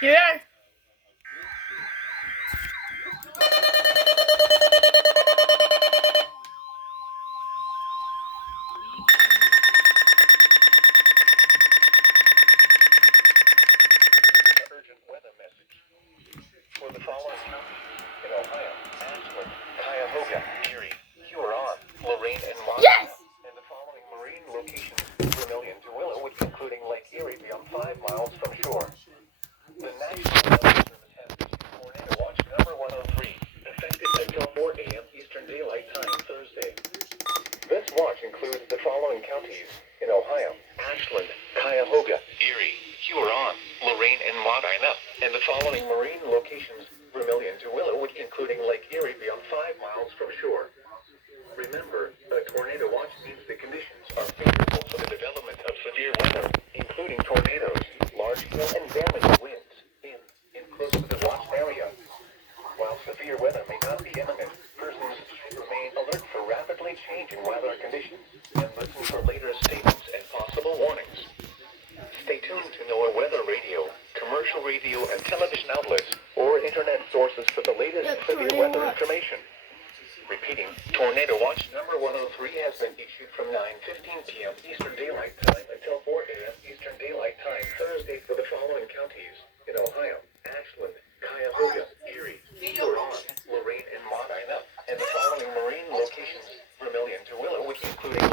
Here. Urgent weather message for the following counties in Ohio: Ashland, Cuyahoga, Erie, Huron, Lorraine, and Yes. Montana. And the following marine locations: Vermilion to Willowwood, including Lake Erie, beyond 5 miles from shore. The National Weather Service has issued tornado watch number 103, effective until 4 a.m. Eastern Daylight Time Thursday. This watch includes the following counties in Ohio: Ashland, Cuyahoga, Erie, Huron, Lorraine, and Montana. And the following marine locations: Vermilion to Willowwood, including Lake Erie, beyond 5 miles from shore. Remember, a tornado watch means the conditions are favorable for the development of severe weather, including tornadoes, large hail, and damaging winds in and close to the watch area. While severe weather may not be imminent, persons should remain alert for rapidly changing weather conditions and listen for later statements and possible warnings. Stay tuned to NOAA Weather Radio, commercial radio and television outlets, or internet sources for the latest severe weather information. Repeating, Tornado Watch number 103 has been issued from 9:15 p.m. Eastern Daylight Time until 4 a.m. Eastern Daylight Time Thursday for the following counties in Ohio: Ashland, Cuyahoga, Erie, Huron, Lorraine, and Montana. And the following marine locations: Vermilion to Willowwood, including